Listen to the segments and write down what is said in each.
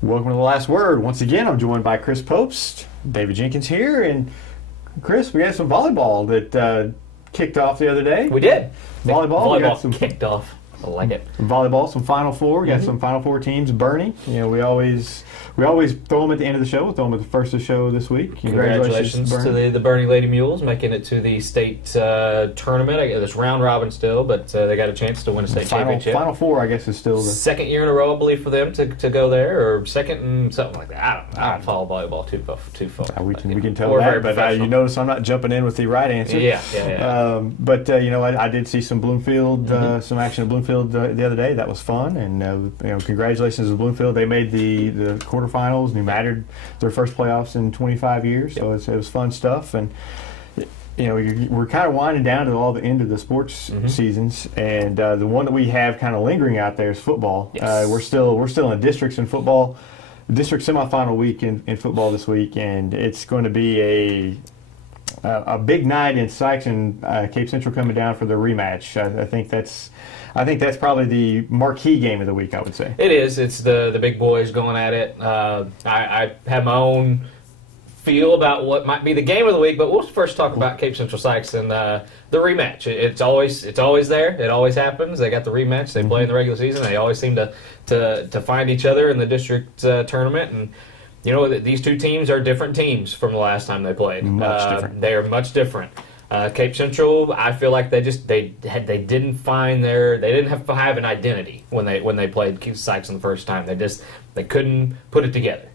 Welcome to The Last Word. Once again, I'm joined by Chris Pobst David Jenkins here. And Chris, we had some volleyball that kicked off the other day. We did. Volleyball, we got Volleyball some kicked off. I like it. volleyball, some Final Four. We got some Final Four teams. Bernie, we always throw them at the end of the show. We'll throw them at the first of the show this week. Congratulations to the Bernie Lady Mules making it to the state tournament. It's round robin still, but they got a chance to win a state championship. Final Four, I guess, is still the second year in a row, I believe, for them to go there, or second and something like that. I don't follow volleyball too far. We can tell that, but you notice I'm not jumping in with the right answer. Yeah. But I did see some Bloomfield, some action at Bloomfield the other day. That was fun, and congratulations to Bloomfield. They made the quarterfinals. They mattered their first playoffs in 25 years, so it was fun stuff. And we're kind of winding down to all the end of the sports seasons, and the one that we have kind of lingering out there is football. Yes. We're still in districts in football. District semifinal week in football this week, and it's going to be a big night in Sikeston. Cape Central coming down for the rematch. I think that's probably the marquee game of the week, I would say. It is. It's the big boys going at it. I have my own feel about what might be the game of the week, but we'll first talk about Cape Central Sikeston, the rematch. It's always there. It always happens. They got the rematch. They play in the regular season. They always seem to find each other in the district tournament. And these two teams are different teams from the last time they played. Much different. They are much different. Cape Central, I feel like they didn't have an identity when they played Sikeston the first time. They couldn't put it together.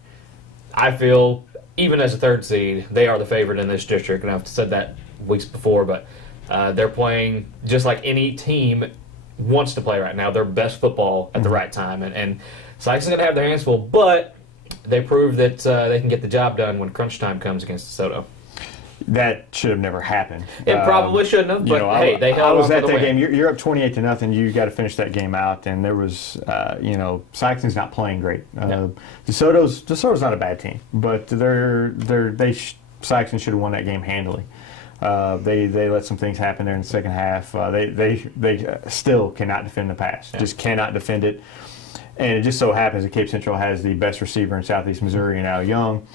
I feel even as a third seed, they are the favorite in this district, and I've said that weeks before. But they're playing just like any team wants to play right now. Their best football at the right time, and Sikeston's gonna have their hands full, but they proved that they can get the job done when crunch time comes against DeSoto. That should have never happened. It probably shouldn't have, but hey, they held on. I was for at the that win. game. You're up 28-0. You got to finish that game out, and there was, Sikeston's not playing great. No. DeSoto's not a bad team, but Sikeston should have won that game handily. They let some things happen there in the second half. They still cannot defend the pass. Yeah. Just cannot defend it. And it just so happens that Cape Central has the best receiver in Southeast Missouri, and Al Young.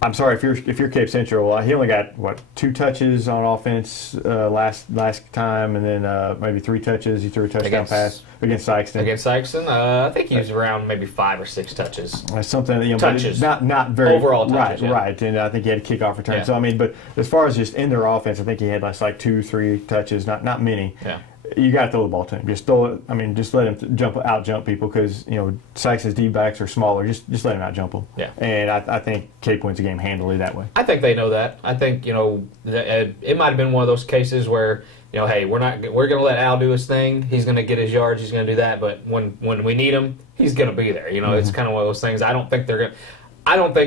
I'm sorry, if you're Cape Central, he only got 2 touches on offense last time, and then maybe 3 touches. He threw a touchdown pass against Sikeston. Against Sikeston, I think he was around maybe 5 or 6 touches. Something touches, not very overall touches. Right. And I think he had a kickoff return. Yeah. So but as far as just in their offense, I think he had like 2-3 touches, not many. Yeah. You got to throw the ball to him. Just throw it. Just let him out-jump people because Sikeston's D-backs are smaller. Just let him out-jump them. Yeah. And I think Cape wins the game handily that way. I think they know that. I think it might have been one of those cases where hey, we're going to let Al do his thing. He's going to get his yards. He's going to do that. But when we need him, he's going to be there. It's kind of one of those things. I don't think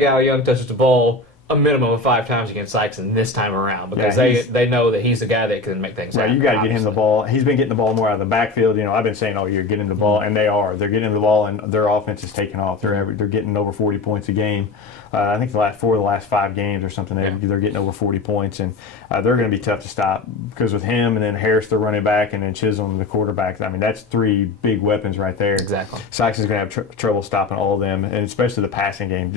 Al Young touches the ball a minimum of 5 times against Sikeston this time around because they know that he's the guy that can make things happen. You got to get him the ball. He's been getting the ball more out of the backfield. I've been saying all year, get him the ball, and they are. They're getting him the ball, and their offense is taking off. They're getting over 40 points a game. I think the last 5 games or something, they're getting over 40 points, and they're going to be tough to stop because with him and then Harris, the running back, and then Chisholm, the quarterback. That's 3 big weapons right there. Exactly. Sikeston's going to have trouble stopping all of them, and especially the passing game.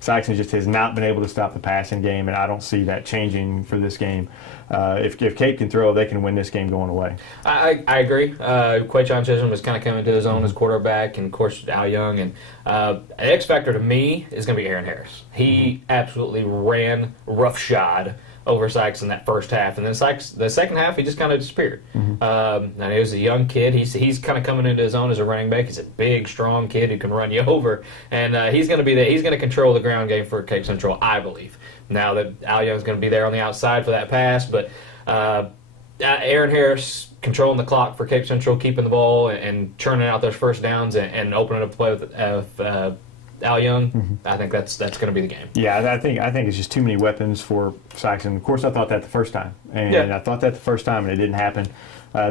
Sikeston just has not been able to stop the passing game, and I don't see that changing for this game. If Cape can throw, they can win this game going away. I agree. Quaychon Chisholm is kind of coming to his own as quarterback, and of course Al Young. And an X factor to me is going to be Aaron Harris. He absolutely ran roughshod over Sikeston that first half, and then the second half he just kind of disappeared. And he was a young kid. He's kind of coming into his own as a running back. He's a big, strong kid who can run you over, and he's going to be there. He's going to control the ground game for Cape Central, I believe. Now that Al Young's going to be there on the outside for that pass, but Aaron Harris controlling the clock for Cape Central, keeping the ball and churning out those first downs and opening up the play with Al Young. I think that's going to be the game. Yeah, I think it's just too many weapons for Sikeston. Of course, I thought that the first time, I thought that the first time, and it didn't happen.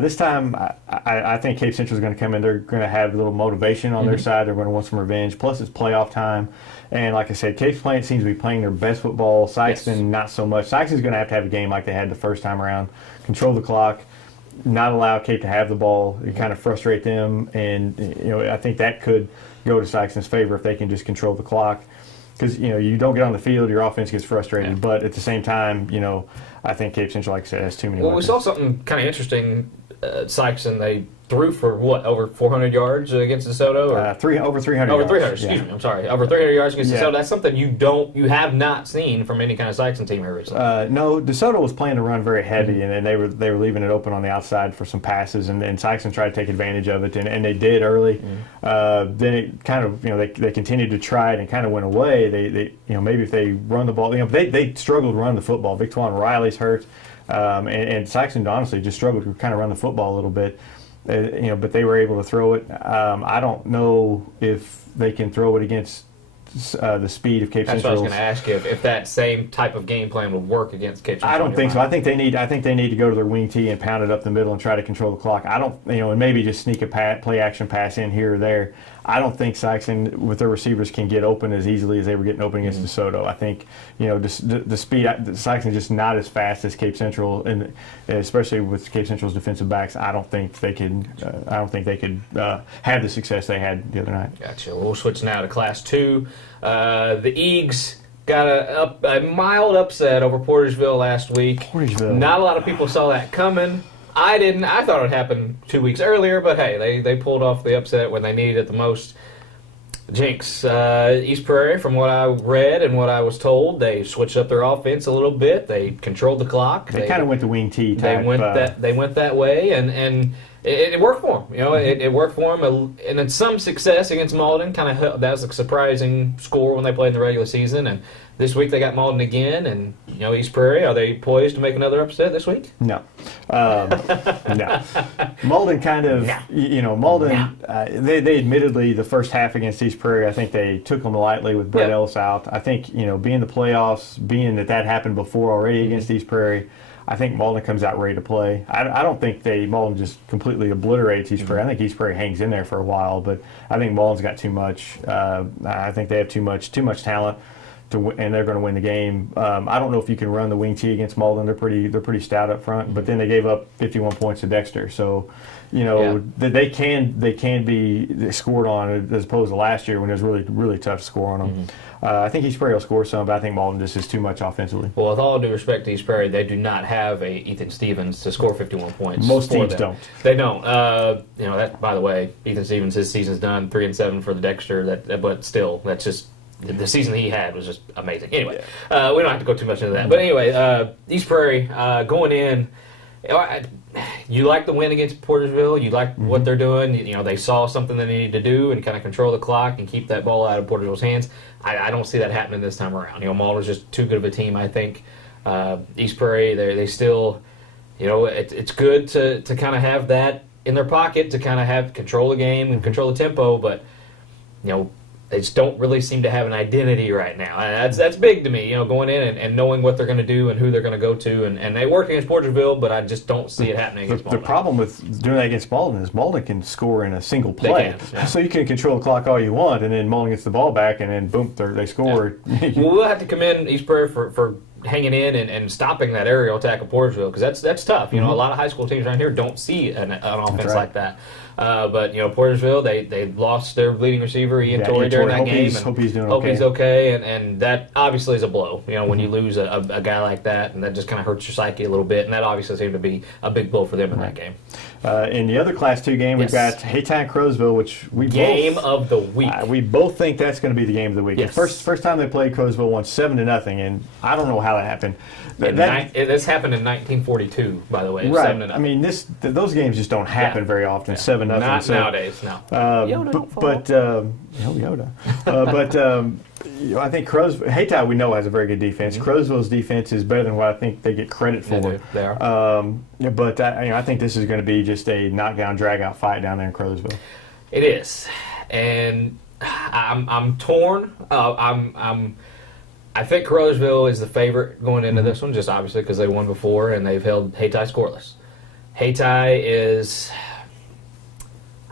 This time, I think Cape Central is going to come in. They're going to have a little motivation on their side. They're going to want some revenge. Plus, it's playoff time. And like I said, Cape seems to be playing their best football. Sikeston, not so much. Sikeston's going to have a game like they had the first time around. Control the clock. not allow Cape to have the ball, and kind of frustrate them, and I think that could go to Sikeston's favor if they can just control the clock. Because you don't get on the field, your offense gets frustrated. But at the same time, I think Cape Central, like I said, has too many. Well, weapons. we saw something kind of interesting. Sikeston, they threw for over 400 yards against DeSoto, or over 300. Over yards. 300. Excuse me. I'm sorry. Over 300 yards against Yeah. DeSoto. That's something you have not seen from any kind of Sikeston team here recently. No, DeSoto was playing to run very heavy, and then they were leaving it open on the outside for some passes, and Sikeston tried to take advantage of it, and they did early. Then it kind of they continued to try it and kind of went away. They maybe if they run the ball, they struggled to run the football. Victorine Riley's hurt, and Sikeston honestly just struggled to kind of run the football a little bit. But they were able to throw it. I don't know if they can throw it against the speed of Cape Central. That's what I was going to ask you, if that same type of game plan would work against Cape Central. I don't think so. I think they need to go to their wing tee and pound it up the middle and try to control the clock. I don't, and maybe just sneak a play action pass in here or there. I don't think Sikeston with their receivers can get open as easily as they were getting open against DeSoto. I think the speed, Sikeston is just not as fast as Cape Central, and especially with Cape Central's defensive backs. I don't think they could have the success they had the other night. Gotcha. We'll switch now to Class 2. The Eags got a mild upset over Portersville last week. Portersville. Not a lot of people saw that coming. I didn't. I thought it would happen 2 weeks earlier, but hey, they pulled off the upset when they needed it the most. Jinx. East Prairie, from what I read and what I was told, they switched up their offense a little bit. They controlled the clock. They kind of went the wing tee type. They went that way, and it worked for them. It worked for them, and then some success against Malden. That was a surprising score when they played in the regular season, and this week they got Malden again, and East Prairie, are they poised to make another upset this week? No. No. Malden kind of, Malden, they admittedly, the first half against East Prairie, I think they took them lightly with Brett Ellis out. I think, being the playoffs, being that happened before already against East Prairie, I think Malden comes out ready to play. I don't think Malden just completely obliterates East Prairie. I think East Prairie hangs in there for a while, but I think Malden's got too much. I think they have too much talent. And they're going to win the game. I don't know if you can run the wing tee against Malden. They're pretty stout up front, but then they gave up 51 points to Dexter. So, they can be scored on as opposed to last year when it was really tough to score on them. I think East Prairie will score some, but I think Malden just is too much offensively. Well, with all due respect to East Prairie, they do not have a Ethan Stevens to score 51 points. Most teams don't. They don't. That, by the way, Ethan Stevens, his season's done 3-7 for the Dexter. But still, that's just. The season he had was just amazing. Anyway, we don't have to go too much into that. But anyway, East Prairie going in. You like the win against Portersville. You like what they're doing. They saw something they needed to do and kind of control the clock and keep that ball out of Portersville's hands. I don't see that happening this time around. Malden's just too good of a team, I think. East Prairie, they still, it's good to kind of have that in their pocket to kind of have control the game and control the tempo, but they just don't really seem to have an identity right now. That's big to me, going in and knowing what they're going to do and who they're going to go to. And they work against Portersville, but I just don't see it happening against Malden. The problem with doing that against Malden is Malden can score in a single play. So you can control the clock all you want, and then Malden gets the ball back, and then boom, they score. Yeah. Well, we'll have to commend East Prairie for hanging in and stopping that aerial attack of Portersville, because that's tough. A lot of high school teams around here don't see an offense like that. But Portersville, they lost their leading receiver Ian Torrey during that game. Hope he's doing okay. Hope he's okay, and that obviously is a blow. When you lose a guy like that, and that just kind of hurts your psyche a little bit, and that obviously seemed to be a big blow for them in that game. In the other Class 2 game, we've got Hayti and Caruthersville, which game of the week. We both think that's going to be the game of the week. Yes. The first time they played, Caruthersville won 7-0, and I don't know how that happened. This happened in 1942, by the way. Right. 7-0. I mean, those games just don't happen very often. 7-0. Not nowadays. No. Yoda. I think Hayti, we know, has a very good defense. Caruthersville's defense is better than what I think they get credit for. They are. But I think this is going to be just a knockdown, drag-out fight down there in Caruthersville. It is, and I'm torn. I think Caruthersville is the favorite going into this one, just obviously because they won before and they've held Hayti scoreless. Hayti is,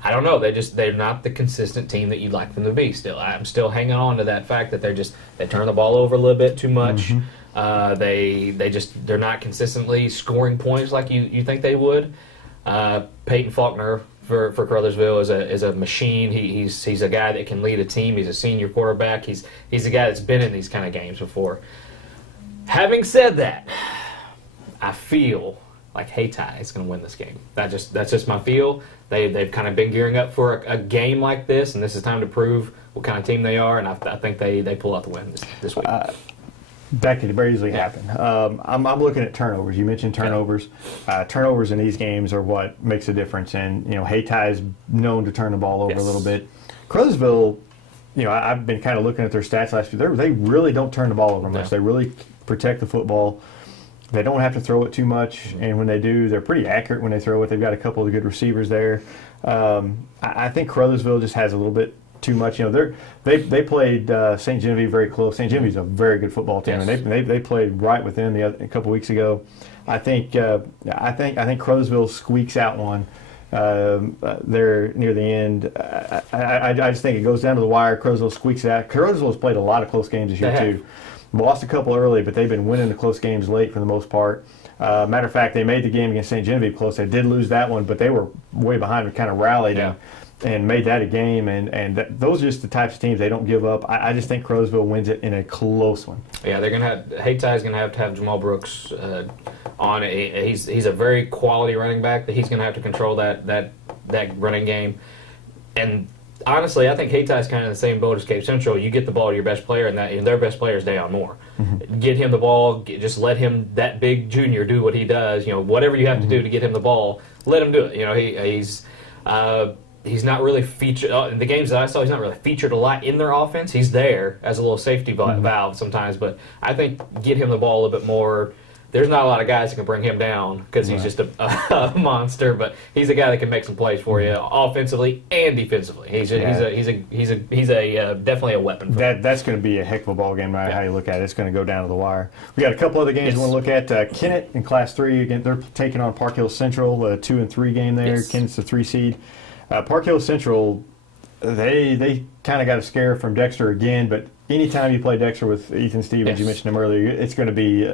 I don't know, they're not the consistent team that you'd like them to be still. I'm still hanging on to that fact that they turn the ball over a little bit too much. They're not consistently scoring points like you think they would. Peyton Faulkner for Caruthersville is a machine. He's a guy that can lead a team. He's a senior quarterback. He's a guy that's been in these kind of games before. Having said that, I feel like Hayti is going to win this game. That's just my feel. They've kind of been gearing up for a game like this, and this is time to prove what kind of team they are. And I think they pull out the win this week. That could very easily happen. I'm looking at turnovers. You mentioned turnovers. Turnovers in these games are what makes a difference. And Hayti is known to turn the ball over a little bit. Caruthersville, I've been kind of looking at their stats last year. They really don't turn the ball over much. They really protect the football. They don't have to throw it too much, and when they do, they're pretty accurate when they throw it. They've got a couple of good receivers there. I think Caruthersville just has a little bit too much. They played St. Genevieve very close. St. Genevieve's a very good football team, and they played right with them a couple weeks ago. I think Caruthersville squeaks out one there near the end. I just think it goes down to the wire. Caruthersville squeaks it out. Caruthersville's played a lot of close games this year too. Lost a couple early, but they've been winning the close games late for the most part. Matter of fact, they made the game against St. Genevieve close. They did lose that one, but they were way behind and kind of rallied and made that a game. Those are just the types of teams they don't give up. I just think Caruthersville wins it in a close one. Yeah, they're gonna have Hayti's gonna have to have Jamal Brooks on. He's a very quality running back that he's gonna have to control that running game. And honestly, I think Hayti is kind of in the same boat as Cape Central. You get the ball to your best player, and their best player is Dayon Moore. Get him the ball. Just let him, that big junior, do what he does. Whatever you have to do to get him the ball, let him do it. He's not really featured in the games that I saw. He's not really featured a lot in their offense. He's there as a little safety valve sometimes, but I think get him the ball a little bit more. There's not a lot of guys that can bring him down because he's just a monster, but he's a guy that can make some plays for you offensively and defensively. He's definitely a weapon. That's going to be a heck of a ball game, no matter how you look at it. It's going to go down to the wire. We got a couple other games we want to look at. Kennett in Class 3 again. They're taking on Park Hill Central, a 2-3 game there. Yes. Kennett's the 3 seed. Park Hill Central, they kind of got a scare from Dexter again, but anytime you play Dexter with Ethan Stevens, you mentioned him earlier, it's going to be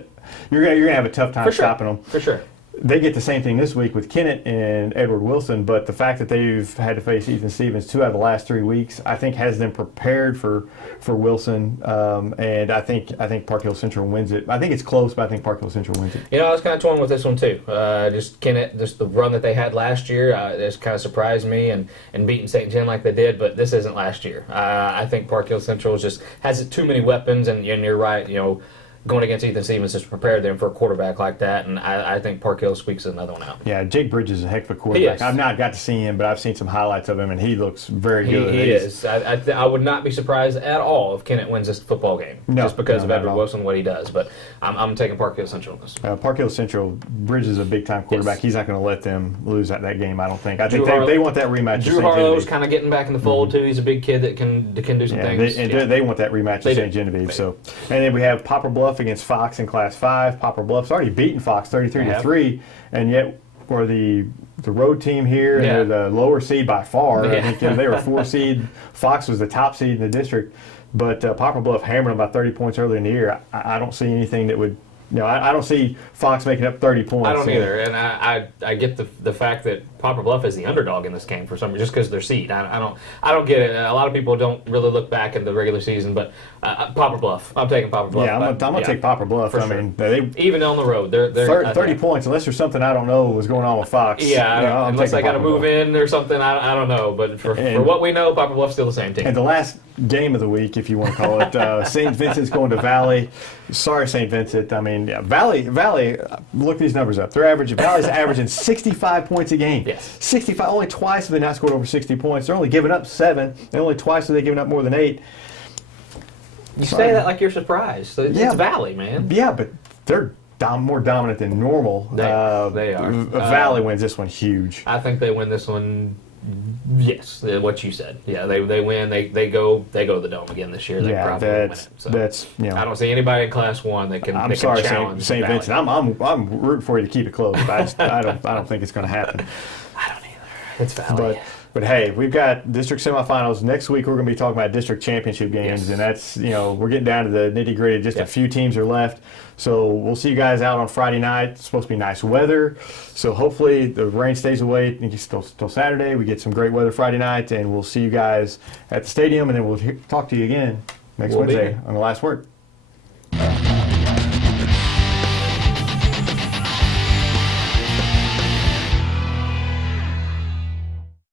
you're going to have a tough time stopping them. For sure. They get the same thing this week with Kennett and Edward Wilson, but the fact that they've had to face Ethan Stevens 2 out of the last 3 weeks, I think has them prepared for Wilson, and I think Park Hill Central wins it. I think it's close, but I think Park Hill Central wins it. I was kind of torn with this one too. Just Kennett, just the run that they had last year, just kind of surprised me, and beating St. John like they did, but this isn't last year. I think Park Hill Central just has too many weapons, and you're right, going against Ethan Stevens just prepared them for a quarterback like that, and I think Park Hill squeaks another one out. Yeah, Jake Bridges is a heck of a quarterback. I've not got to see him, but I've seen some highlights of him, and he looks very good. He is. I would not be surprised at all if Kennett wins this football game, just because of Edward Wilson, what he does. But I'm taking Park Hill Central on this. Park Hill Central, Bridges is a big-time quarterback. Yes. He's not going to let them lose that game, I don't think. I think they want that rematch. Drew Harlow's kind of getting back in the fold, too. He's a big kid that can do some things. They want that rematch at St. Genevieve. And then we have Poplar Bluff against Fox in Class 5. Poplar Bluff's already beaten Fox 33-3, and yet we're the road team here, and they're the lower seed by far. I think they were 4 seed. Fox was the top seed in the district, but Poplar Bluff hammered them by 30 points earlier in the year. I don't see anything that would. I don't see Fox making up 30 points. I don't either, and I get the fact that Poplar Bluff is the underdog in this game for some reason, just because they're seed. I don't get it. A lot of people don't really look back at the regular season, but Poplar Bluff. I'm taking Poplar Bluff. Yeah, I'm gonna take Poplar Bluff. I mean, even on the road, they're 30 points. Unless there's something I don't know was going on with Fox. Yeah, unless I got to move in or something. I don't know, but for what we know, Poplar Bluff's still the same team. And the last game of the week, if you want to call it, St. Vincent's going to Valley. Sorry, St. Vincent. I mean, Valley. Look these numbers up. Valley's averaging 65 points a game. Yes, 65. Only twice have they not scored over 60 points. They're only giving up 7. And only twice have they given up more than 8. You say that like you're surprised. It's Valley, man. Yeah, but they're more dominant than normal. They are. Valley wins this one huge. I think they win this one. Yes, what you said. Yeah, they win. They go to the Dome again this year. They probably win it. So that's I don't see anybody in Class 1 that can. I'm sorry, challenge St. Vincent. I'm rooting for you to keep it close, but I don't think it's going to happen. I don't either. It's Valley. But hey, we've got district semifinals next week. We're going to be talking about district championship games, and that's we're getting down to the nitty gritty. Just a few teams are left, so we'll see you guys out on Friday night. It's supposed to be nice weather, so hopefully the rain stays away till Saturday. We get some great weather Friday night, and we'll see you guys at the stadium, and then we'll talk to you again next Wednesday on The Last Word.